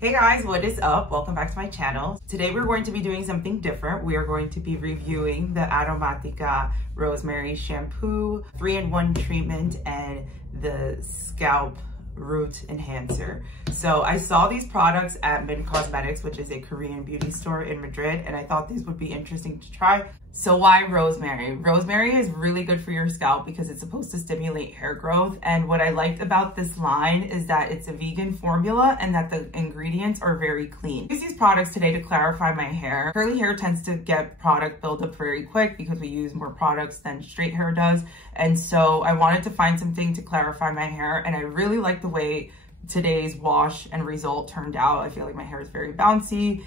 Hey guys, what is up? Welcome back to my channel. Today we're going to be doing something different. We are going to be reviewing the Aromatica Rosemary shampoo, 3-in-1 treatment, and the scalp root enhancer. So I saw these products at Min Cosmetics, which is a Korean beauty store in Madrid, and I thought these would be interesting to try. So why rosemary? Rosemary is really good for your scalp because it's supposed to stimulate hair growth. And what I liked about this line is that it's a vegan formula and that the ingredients are very clean. I use these products today to clarify my hair. Curly hair tends to get product buildup very quick because we use more products than straight hair does. And so I wanted to find something to clarify my hair, and I really like the way today's wash and result turned out. I feel like my hair is very bouncy.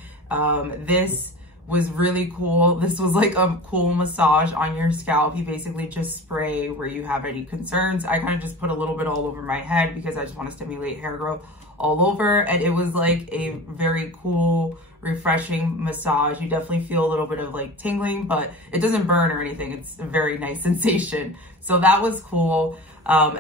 This was really cool. This was like a cool massage on your scalp. You basically just spray where you have any concerns. I kind of just put a little bit all over my head because I just want to stimulate hair growth all over. And it was like a very cool, refreshing massage. You definitely feel a little bit of like tingling, but it doesn't burn or anything. It's a very nice sensation. So that was cool.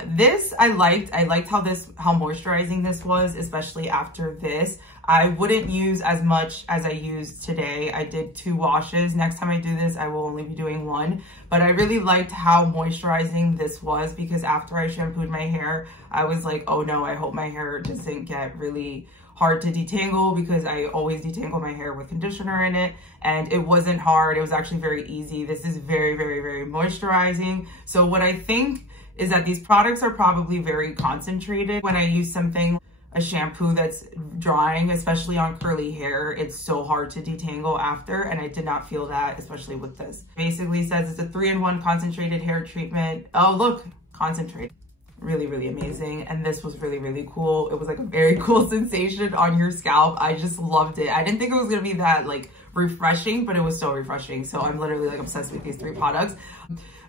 This I liked how moisturizing this was, especially after this. I wouldn't use as much as I used today. I did 2 washes. Next time I do this, I will only be doing 1. But I really liked how moisturizing this was because after I shampooed my hair, I was like, oh no, I hope my hair doesn't get really hard to detangle because I always detangle my hair with conditioner in it. And it wasn't hard. It was actually very easy. This is very, very, very moisturizing. So what I think is that these products are probably very concentrated. When I use something, a shampoo that's drying, especially on curly hair, it's so hard to detangle after, and I did not feel that, especially with this. Basically says it's a 3-in-1 concentrated hair treatment. Oh, look, concentrated. Really, really amazing. And this was really, really cool. It was like a very cool sensation on your scalp. I just loved it. I didn't think it was gonna be that like refreshing, but it was so refreshing. So I'm literally like obsessed with these 3 products.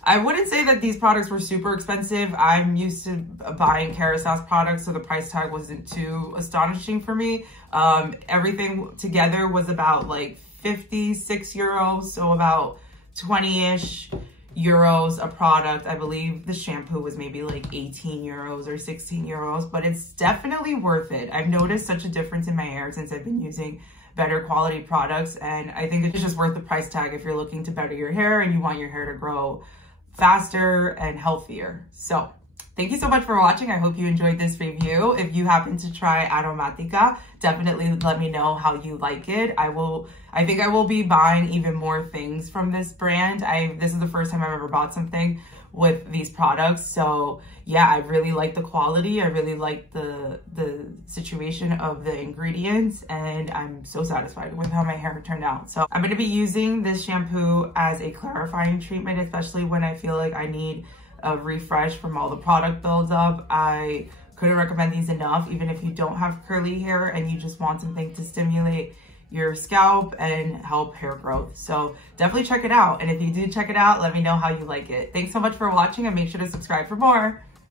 I wouldn't say that these products were super expensive. I'm used to buying Carousel's products, so the price tag wasn't too astonishing for me. Everything together was about like 56 euros, so about 20-ish euros a product. I believe the shampoo was maybe like 18 euros or 16 euros, but it's definitely worth it. I've noticed such a difference in my hair since I've been using better quality products, and I think it's just worth the price tag if you're looking to better your hair and you want your hair to grow faster and healthier. So thank you so much for watching. I hope you enjoyed this review. If you happen to try Aromatica, definitely let me know how you like it. I think I will be buying even more things from this brand. This is the first time I've ever bought something with these products. So yeah, I really like the quality. I really like the situation of the ingredients, and I'm so satisfied with how my hair turned out. So I'm gonna be using this shampoo as a clarifying treatment, especially when I feel like I need a refresh from all the product buildup. I couldn't recommend these enough, even if you don't have curly hair and you just want something to stimulate your scalp and help hair growth. So definitely check it out. And if you do check it out, let me know how you like it. Thanks so much for watching, and make sure to subscribe for more.